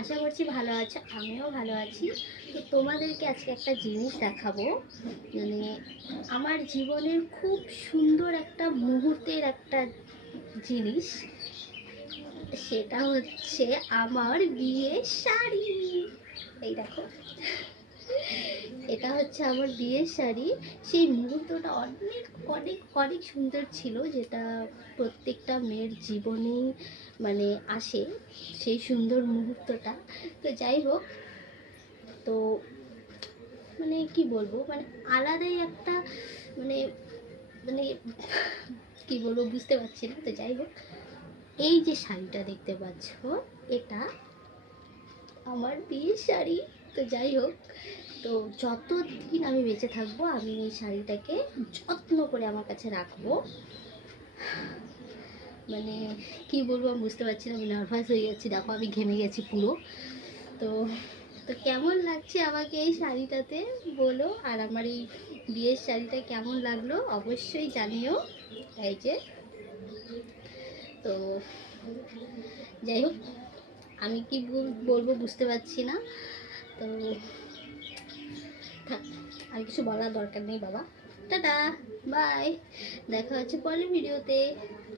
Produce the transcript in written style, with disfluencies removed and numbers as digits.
আশা করছি ভালো আছো, আমিও ভালো আছি। তো তোমাদেরকে আজকে একটা জিনিস দেখাবো, মানে আমার জীবনের খুব সুন্দর একটা মুহূর্তের একটা জিনিস। সেটা হচ্ছে আমার বিয়ের শাড়ি। এই দেখো, এটা হচ্ছে আমার বিয়ের শাড়ি। সেই মুহূর্তটা অনেক অনেক অনেক সুন্দর ছিল, যেটা প্রত্যেকটা মেয়ের জীবনেই মানে আসে সেই সুন্দর মুহূর্তটা। তো যাই হোক, তো মানে কি বলবো, মানে আলাদাই একটা মানে মানে কি বলবো বুঝতে পারছি না। তো যাই হোক, এই যে শাড়িটা দেখতে পাচ্ছ, এটা আমার বিয়ের শাড়ি। তো যাই হোক, তো যতদিন আমি বেঁচে থাকবো আমি এই শাড়িটাকে যত্ন করে আমার কাছে রাখবো। মানে কি বলবো আমি বুঝতে পারছি না, আমি নার্ভাস হয়ে যাচ্ছি, দেখো আমি ঘেমে গেছি পুরো। তো তো কেমন লাগছে আমাকে এই শাড়িটাতে বলো, আর আমার এই বিয়ের শাড়িটা কেমন লাগলো অবশ্যই জানিও। এই যে, তো যাই হোক, আমি কি বলবো বুঝতে পারছি না। তো থাক, আর কিছু বলার দরকার নেই বাবা। টাটা, বাই, দেখা হচ্ছে পরের ভিডিওতে।